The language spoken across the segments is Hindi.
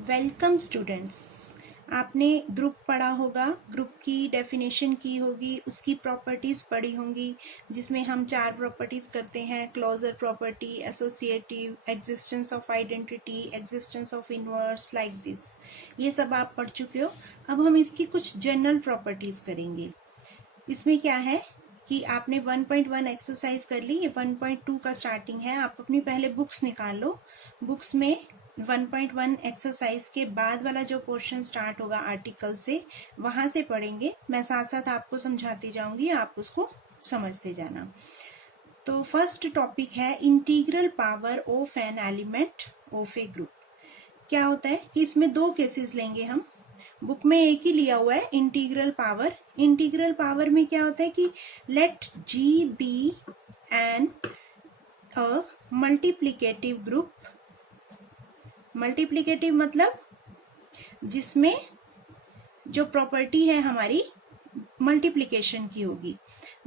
Welcome students. आपने ग्रुप पढ़ा होगा, ग्रुप की डेफिनेशन की होगी, उसकी प्रॉपर्टीज़ पढ़ी होंगी, जिसमें हम 4 प्रॉपर्टीज़ करते हैं: closure property, associative, existence of identity, existence of inverse, like this. ये सब आप पढ़ चुके हो। अब हम इसकी कुछ जनरल प्रॉपर्टीज़ करेंगे। इसमें क्या है कि आपने 1.1 एक्सरसाइज कर ली, ये 1.2 का स्टार्टिंग है। आप अपनी पहले बुक्स निकाल लो। बुक्स में 1.1 एक्सरसाइज के बाद वाला जो पोर्शन स्टार्ट होगा आर्टिकल से, वहां से पढ़ेंगे। मैं साथ साथ आपको समझाती जाऊंगी, आप उसको समझते जाना। तो फर्स्ट टॉपिक है integral power of an element of A group. क्या होता है कि इसमें 2 केसेस लेंगे हम। बुक में एक ही लिया हुआ है, इंटीग्रल पावर। इंटीग्रल पावर में क्या होता है कि लेट जी बी एन अ मल्टीप्लिकेटिव ग्रुप। मल्टीप्लिकेटिव मतलब जिसमें जो प्रॉपर्टी है हमारी मल्टीप्लिकेशन की होगी।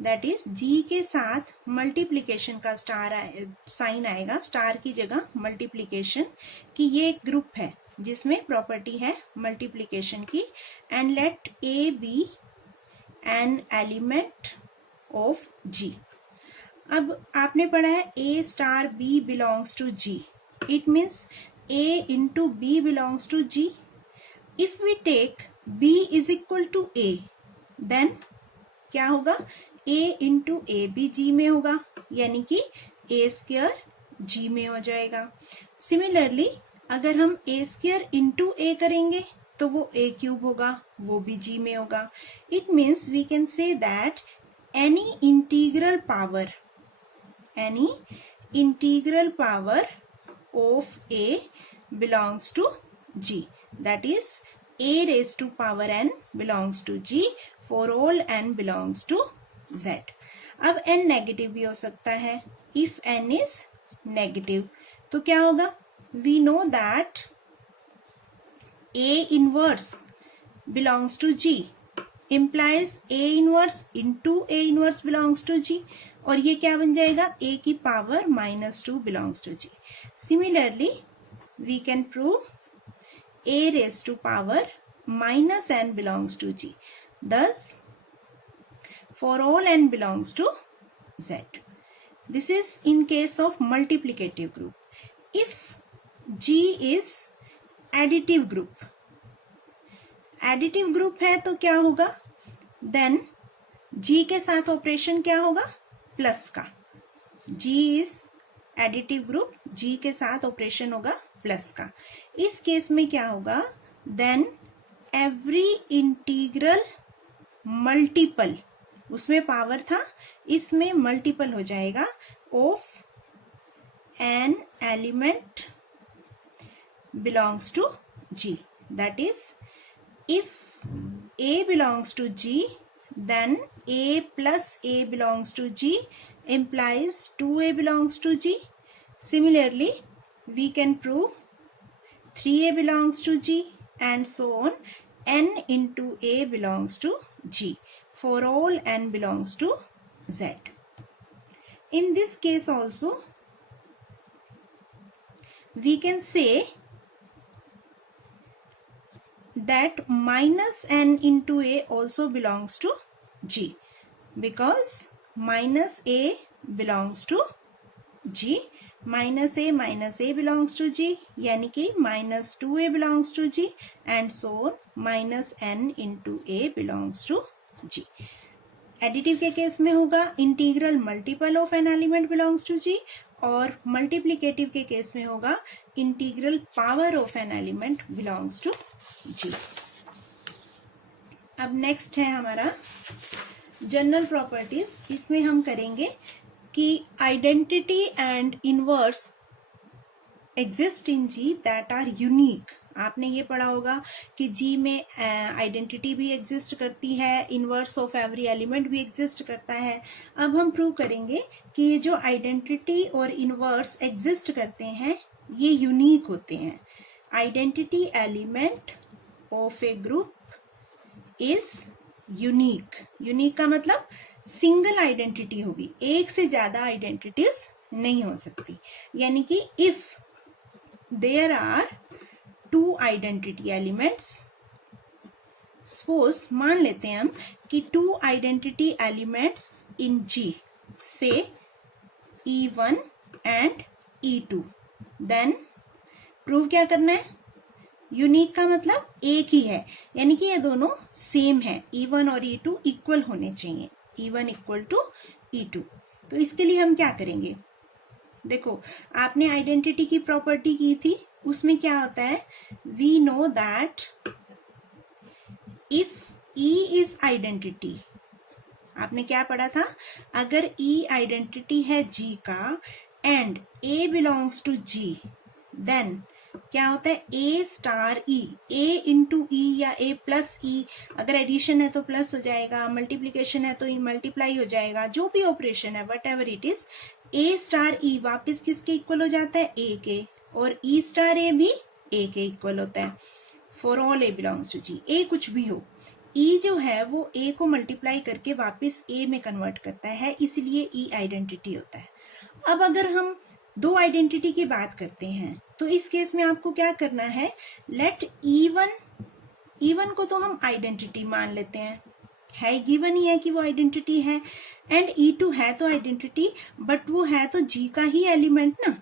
दैट इज जी के साथ मल्टीप्लिकेशन का साइन आएगा, स्टार की जगह मल्टीप्लिकेशन की। ये एक ग्रुप है जिसमें प्रॉपर्टी है मल्टीप्लिकेशन की। And let A be an element of G. अब आपने पढ़ा है A star B belongs to G. It means A into B belongs to G. If we take B is equal to A, then क्या होगा? A into A भी G में होगा, यानी कि A स्क्वायर G में हो जाएगा। सिमिलरली अगर हम A स्क्वायर into A करेंगे तो वो A क्यूब होगा, वो भी G में होगा। It means we can say that any integral power of A belongs to G. That is A raised to power n belongs to G for all n belongs to Z. अब n नेगेटिव भी हो सकता है। If n is negative तो क्या होगा? We know that A inverse belongs to G implies A inverse into A inverse belongs to G, और ये क्या बन जाएगा? A की power -2 belongs to G. Similarly, we can prove A raised to power -n belongs to G. Thus, for all n belongs to Z. This is in case of multiplicative group. If G is additive group, additive group है तो क्या होगा? देन जी के साथ ऑपरेशन क्या होगा? प्लस का। जी इज एडिटिव ग्रुप, जी के साथ ऑपरेशन होगा प्लस का। इस केस में क्या होगा? देन एवरी इंटीग्रल मल्टीपल, उसमें पावर था, इसमें मल्टीपल हो जाएगा, of an element belongs to G. That is if A belongs to G, then A plus A belongs to G implies 2A belongs to G. Similarly, we can prove 3A belongs to G and so on. N into A belongs to G for all n belongs to Z. In this case also, we can say that -n into A also belongs to G, because -A belongs to G, -A belongs to G, यानी कि -2A belongs to G and so on, -n into A belongs to G. Additive के केस में होगा integral multiple of an element belongs to G, और मल्टीप्लिकेटिव के केस में होगा integral power of an element belongs to G. अब नेक्स्ट है हमारा जनरल प्रॉपर्टीज। इसमें हम करेंगे कि identity and inverse exist in G that are unique. आपने ये पढ़ा होगा कि जी में आइडेंटिटी भी एग्जिस्ट करती है, इनवर्स ऑफ एवरी एलिमेंट भी एग्जिस्ट करता है। अब हम प्रूव करेंगे कि ये जो आइडेंटिटी और इनवर्स एग्जिस्ट करते हैं ये यूनिक होते हैं। Identity element of A group is unique. Unique का मतलब सिंगल आइडेंटिटी होगी, एक से ज्यादा आइडेंटिटीज नहीं हो सकती। यानी कि if there are two identity elements, suppose मान लेते हैं हम कि two identity elements in G से E1 and E2, then prove क्या करना है, यूनिक का मतलब एक ही है, यानी कि ये दोनों सेम है, E1 और E2 इक्वल होने चाहिए, E1 इक्वल टू E2। तो इसके लिए हम क्या करेंगे, देखो आपने आइडेंटिटी की प्रॉपर्टी की थी, उसमें क्या होता है, we know that if E is identity, आपने क्या पढ़ा था, अगर E आइडेंटिटी है G का and A belongs to G, then क्या होता है, A star E, A into E या A प्लस E, अगर एडिशन है तो प्लस हो जाएगा, मल्टीप्लीकेशन है तो मल्टीप्लाई हो जाएगा, जो भी ऑपरेशन है what ever it is, A star E वापस किसके इक्वल हो जाता है, A के, और E स्टार A भी A के इक्वल होता है for all A belongs to G। A कुछ भी हो, E जो है वो A को मल्टीप्लाई करके वापस A में कन्वर्ट करता है, इसलिए E आइडेंटिटी होता है। अब अगर हम दो आइडेंटिटी की बात करते हैं तो इस केस में आपको क्या करना है, लेट E1 को तो हम आइडेंटिटी मान लेते हैं, है गिवन ही है कि वो आइडेंटिटी है, एंड E2 है तो आइडेंटिटी, बट वो है तो G का ही एलिमेंट ना,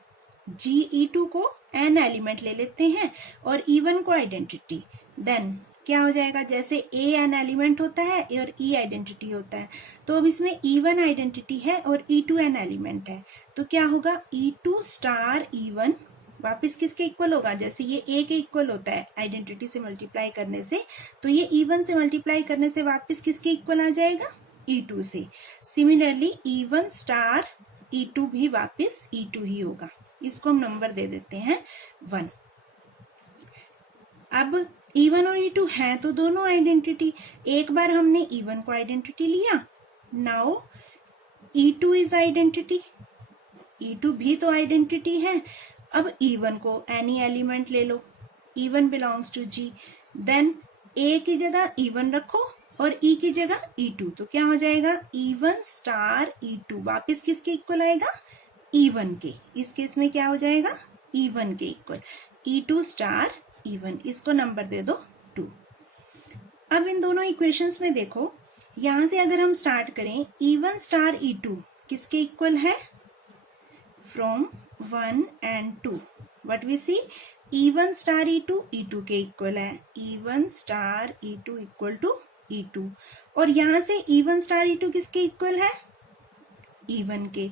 G E2 को n एलिमेंट ले लेते हैं और E1 को आइडेंटिटी, देन क्या हो जाएगा, जैसे A n एलिमेंट होता है और E आइडेंटिटी होता है, तो अब इसमें E1 आइडेंटिटी है और E2 n एलिमेंट है, तो क्या होगा, E2 स्टार E1 वापस किसके इक्वल होगा, जैसे ये A के इक्वल होता है आइडेंटिटी से मल्टीप्लाई करने से, तो ये E1 से मल्टीप्लाई करने से वापस किसके इक्वल आ जाएगा, E2 से। सिमिलरली E1 स्टार E2 भी वापस E2 ही होगा, इसको हम नंबर दे देते हैं 1। अब E1 और E2 है तो दोनों आइडेंटिटी, एक बार हमने E1 को आइडेंटिटी लिया, now E2 is identity, E2 भी तो आइडेंटिटी है, अब E1 को एनी एलिमेंट ले लो, E1 belongs to G, then A की जगह E1 रखो और E की जगह E2, तो क्या हो जाएगा, E1 स्टार E2 वापस किसके इक्वल आएगा, E1 के, इस केस में क्या हो जाएगा, E1 के इक्वल, E2 स्टार E1, इसको नंबर दे दो 2। अब इन दोनों इक्वेशंस में देखो, यहां से अगर हम स्टार्ट करें, E1 स्टार E2 किसके इक्वल है, from 1 and 2, what we see, E1 star E2 E2 के इक्वल है, E1 star E2 equal to E2, और यहां से E1 स्टार E2 किसके इक्वल है, E1 के,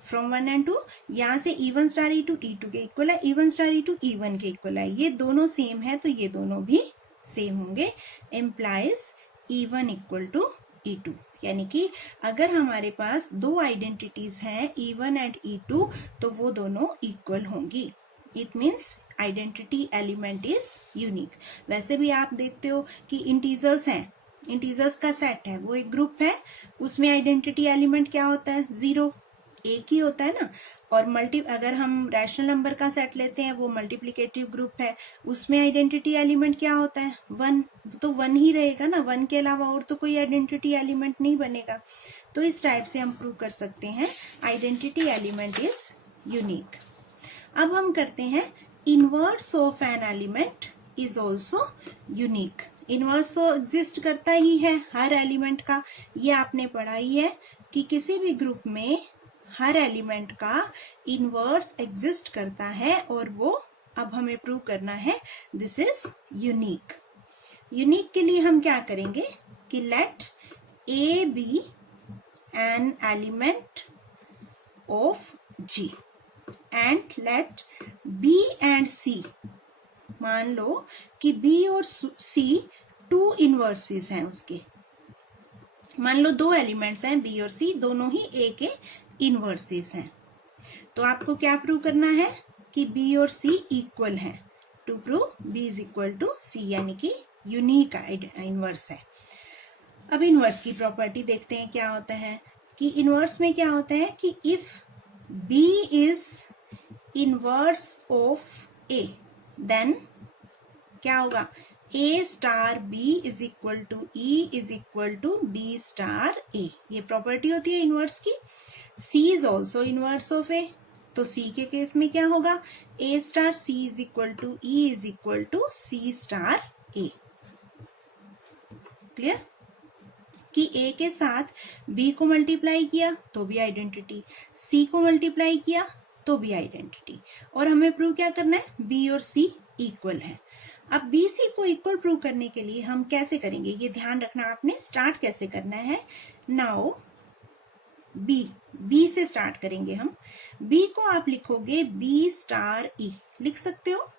फ्रॉम 1 एंड 2, यहाँ से E1 स्टार E2 E2 के इक्वल है, E1 स्टार E2 E1 के इक्वल है, ये दोनों सेम है तो ये दोनों भी सेम होंगे, implies E1 equal to E2, यानी कि अगर हमारे पास दो आइडेंटिटीज हैं E1 एंड E2 तो वो दोनों इक्वल होंगी, it means identity element is unique. वैसे भी आप देखते हो कि इंटीजर्स हैं, इंटीजर्स का सेट है, वो एक ग्रुप है, उसमें आइडेंटिटी एलिमेंट क्या होता है, 0, एक ही होता है ना, और अगर हम रैशनल नंबर का सेट लेते हैं, वो मल्टीप्लिकेटिव ग्रुप है, उसमें आइडेंटिटी एलिमेंट क्या होता है, 1, तो 1 ही रहेगा ना, 1 के अलावा और तो कोई आइडेंटिटी एलिमेंट नहीं बनेगा। तो इस टाइप से हम प्रूव कर सकते हैं आइडेंटिटी एलिमेंट इज यूनिक। अब हम करते हैं inverse of an element is also unique. Inverse तो एग्जिस्ट करता ही है हर एलिमेंट का, ये आपने पढ़ा ही है कि किसी भी ग्रुप में हर एलिमेंट का इनवर्स एग्जिस्ट करता है, और वो अब हमें प्रूव करना है दिस इज यूनिक। यूनिक के लिए हम क्या करेंगे कि let A be an element of G and let B and C, मान लो कि बी और सी टू इनवर्सेस हैं उसके, मान लो दो एलिमेंट्स हैं बी और सी, दोनों ही ए के इनवर्सेस हैं, तो आपको क्या प्रूव करना है कि बी और सी इक्वल हैं, to prove B is equal to C, यानी कि यूनिक इनवर्स है। अब इनवर्स की प्रॉपर्टी देखते हैं क्या होता है, कि इनवर्स में क्या होता है कि if B is inverse of A, then क्या होगा, A star B is equal to E is equal to B star A, ये प्रॉपर्टी होती है इनवर्स की। C is also inverse of A, तो सी के केस में क्या होगा, A star C is equal to E is equal to C star A. Clear? कि ए के साथ बी को मल्टीप्लाई किया तो भी आइडेंटिटी, सी को मल्टीप्लाई किया तो भी आइडेंटिटी। और हमें प्रूव क्या करना है, बी और सी इक्वल है। अब बी सी को इक्वल प्रूव करने के लिए हम कैसे करेंगे, ये ध्यान रखना आपने, स्टार्ट कैसे करना है। नाउ बी से स्टार्ट करेंगे हम। बी को आप लिखोगे बी स्टार ई, लिख सकते हो।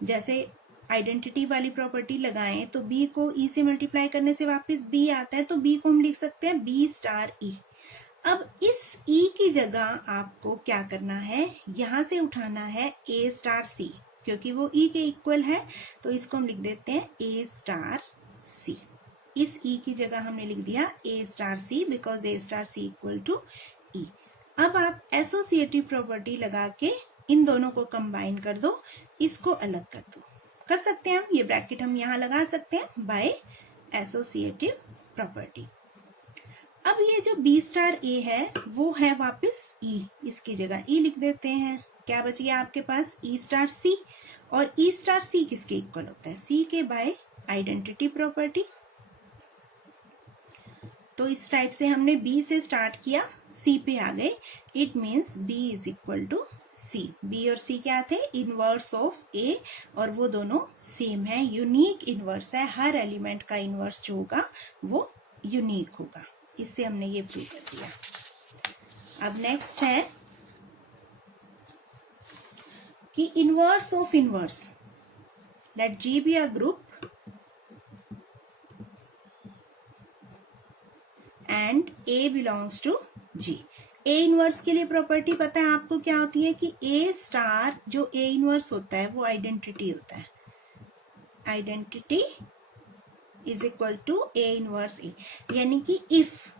जैसे आइडेंटिटी वाली प्रॉपर्टी लगाएं तो बी को ई से मल्टीप्लाई करने से वापस बी आता है, तो बी को हम लिख सकते हैं बी स्टार ई। अब इस ई की जगह आपको क्या करना है, यहां से उठाना है ए स्टार सी, क्योंकि वो ई के इक्वल है, तो इसको हम लिख देते हैं ए स्टार सी। इस ई की जगह हमने लिख दिया A star C because A star C equal to E. अब आप एसोसिएटिव प्रॉपर्टी लगा के इन दोनों को कंबाइन कर दो, इसको अलग कर दो। कर सकते हैं हम, ये ब्रैकेट हम यहाँ लगा सकते हैं बाय एसोसिएटिव प्रॉपर्टी। अब ये जो बी स्टार ए है वो है वापस ई, इसकी जगह ई लिख देते हैं। क्या बच गया आपके पास, ई स्टार सी। और ई स्टार सी किसके इक्वल होता है, सी के बाय आइडेंटिटी प्रॉपर्टी। तो इस टाइप से हमने बी से स्टार्ट किया, सी पे आ गए। It means B is equal to C. B और सी क्या थे, इनवर्स ऑफ ए, और वो दोनों सेम है, यूनिक इनवर्स है। हर एलिमेंट का इनवर्स जो होगा वो यूनिक होगा। इससे हमने ये प्रूव कर दिया। अब नेक्स्ट है कि inverse of inverse, let G be a group and A belongs to G. A inverse के लिए प्रॉपर्टी पता है आपको क्या होती है कि ए स्टार जो ए इनवर्स होता है वो आइडेंटिटी होता है। Identity is equal to A inverse A, यानी कि if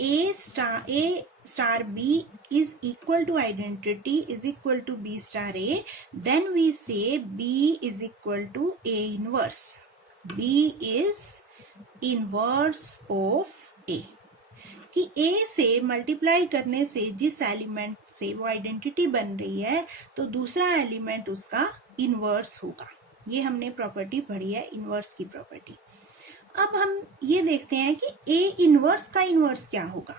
A star B is equal to identity is equal to B star A, then we say B is equal to A inverse. B is inverse of A, कि ए से मल्टीप्लाई करने से जिस एलिमेंट से वो आइडेंटिटी बन रही है तो दूसरा एलिमेंट उसका इनवर्स होगा। ये हमने प्रॉपर्टी पढ़ी है, इनवर्स की प्रॉपर्टी। अब हम ये देखते हैं कि ए इनवर्स का इनवर्स क्या होगा।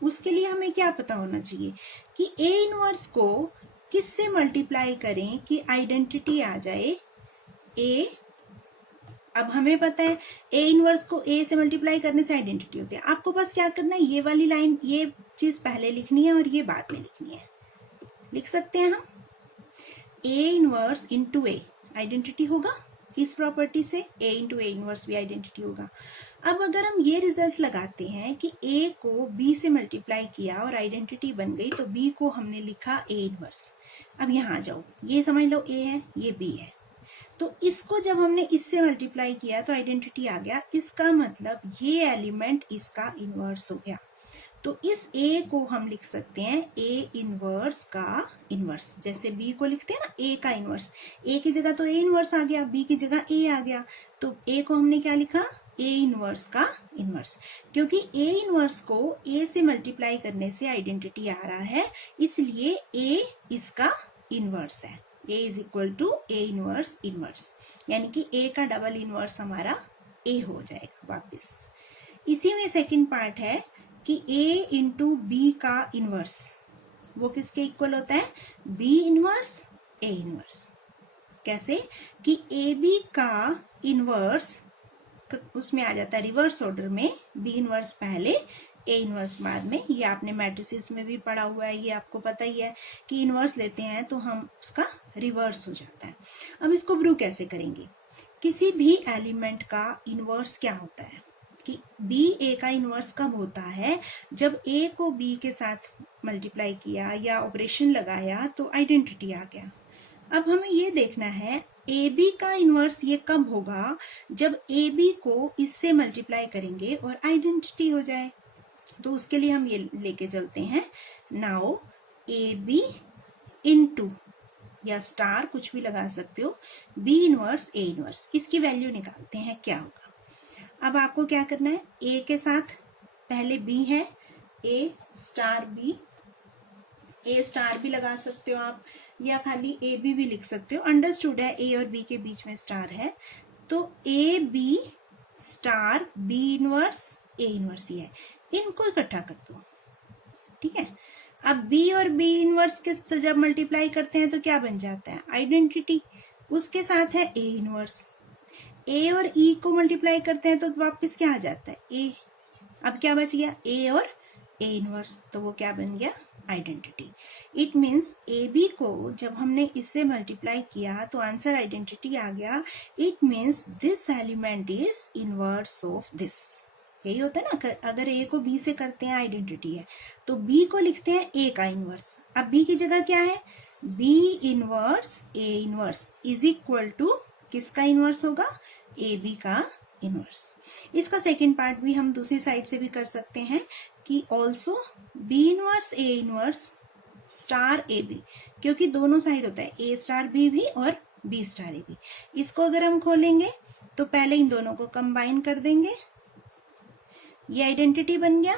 उसके लिए हमें क्या पता होना चाहिए कि ए इनवर्स को किससे मल्टीप्लाई करें कि आइडेंटिटी आ जाए ए। अब हमें पता है ए इनवर्स को ए से मल्टीप्लाई करने से आइडेंटिटी होती है। आपको बस क्या करना है, ये वाली लाइन, ये चीज पहले लिखनी है और ये बाद में लिखनी है। लिख सकते हैं हम A inverse into A, identity होगा इस प्रॉपर्टी से, ए इंटू ए इनवर्स भी आइडेंटिटी होगा। अब अगर हम ये रिजल्ट लगाते हैं कि ए को बी से मल्टीप्लाई किया और आइडेंटिटी बन गई, तो बी को हमने लिखा ए इनवर्स। अब यहाँ आ जाओ, ये समझ लो ए है, ये बी है, तो इसको जब हमने इससे मल्टीप्लाई किया तो आइडेंटिटी आ गया। इसका मतलब ये एलिमेंट इसका इनवर्स हो गया। तो इस ए को हम लिख सकते हैं ए इनवर्स का इनवर्स। जैसे बी को लिखते हैं ना ए का इनवर्स, ए की जगह तो ए इनवर्स आ गया, बी की जगह ए आ गया, तो ए को हमने क्या लिखा, ए इनवर्स का इनवर्स। क्योंकि ए इनवर्स को ए से मल्टीप्लाई करने से आइडेंटिटी आ रहा है, इसलिए ए इसका इनवर्स है। A is equal to A inverse inverse, यानी कि ए का डबल इनवर्स हमारा ए हो जाएगा वापस। इसी में सेकंड पार्ट है कि ए इंटू बी का इनवर्स, वो किसके इक्वल होता है, बी इनवर्स ए इनवर्स। कैसे कि ए बी का इनवर्स उसमें आ जाता है रिवर्स ऑर्डर में, बी इनवर्स पहले ए इनवर्स बाद में। ये आपने मैट्रिसेस में भी पढ़ा हुआ है, ये आपको पता ही है कि इनवर्स लेते हैं तो हम उसका रिवर्स हो जाता है। अब इसको प्रूव कैसे करेंगे, किसी भी एलिमेंट का इनवर्स क्या होता है कि बी ए का इनवर्स कब होता है, जब ए को बी के साथ मल्टीप्लाई किया या ऑपरेशन लगाया तो आइडेंटिटी आ गया। अब हमें ये देखना है ए बी का इनवर्स ये कब होगा, जब ए बी को इससे मल्टीप्लाई करेंगे और आइडेंटिटी हो जाए। तो उसके लिए हम ये लेके चलते हैं, नाउ ए बी इंटू या स्टार कुछ भी लगा सकते हो, बी इनवर्स ए इनवर्स, इसकी वैल्यू निकालते हैं क्या होगा। अब आपको क्या करना है, ए के साथ पहले बी है, A star B A star भी लगा सकते हो आप, या खाली ए बी भी लिख सकते हो। अंडरस्टूड है, ए और बी के बीच में स्टार है, तो A B star B inverse A inverse ही है, इनको इकट्ठा कर दो, ठीक है। अब बी और बी इनवर्स के जब मल्टीप्लाई करते हैं तो क्या बन जाता है, आइडेंटिटी, उसके साथ है ए इनवर्स। ए और ई को मल्टीप्लाई करते हैं तो वापस क्या आ जाता है, ए। अब क्या बच गया, ए और ए इनवर्स, तो वो क्या बन गया, identity. It means A B को जब हमने इससे मल्टीप्लाई किया तो आंसर आइडेंटिटी आ गया। It means this element is inverse of this. यही होता है ना, अगर ए को बी से करते हैं आइडेंटिटी है, तो बी को लिखते हैं ए का इनवर्स। अब बी की जगह क्या है, B inverse A inverse is equal to किसका इनवर्स होगा, ए बी का इनवर्स। इसका सेकेंड पार्ट भी हम दूसरी साइड से भी कर सकते हैं कि also B inverse A inverse star A B, क्योंकि दोनों साइड होता है, ए स्टार बी भी और बी स्टार ए बी। इसको अगर हम खोलेंगे तो पहले इन दोनों को कंबाइन कर देंगे, ये आइडेंटिटी बन गया।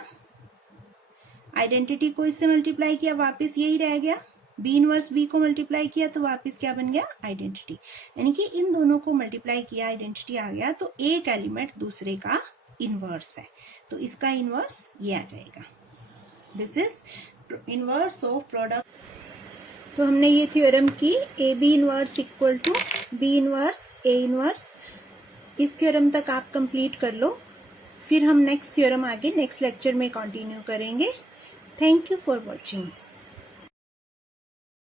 आइडेंटिटी को इससे मल्टीप्लाई किया, वापस यही रह गया, बी इनवर्स बी को मल्टीप्लाई किया तो वापस क्या बन गया, आइडेंटिटी। यानी कि इन दोनों को मल्टीप्लाई किया, आइडेंटिटी आ गया, तो एक एलिमेंट दूसरे का इनवर्स है, तो इसका इनवर्स ये आ जाएगा। This is inverse of product. तो हमने ये थ्योरम की, A B inverse equal to B inverse A inverse. इस थ्योरम तक आप कंप्लीट कर लो, फिर हम नेक्स्ट थ्योरम आगे नेक्स्ट लेक्चर में कंटिन्यू करेंगे। Thank you for watching.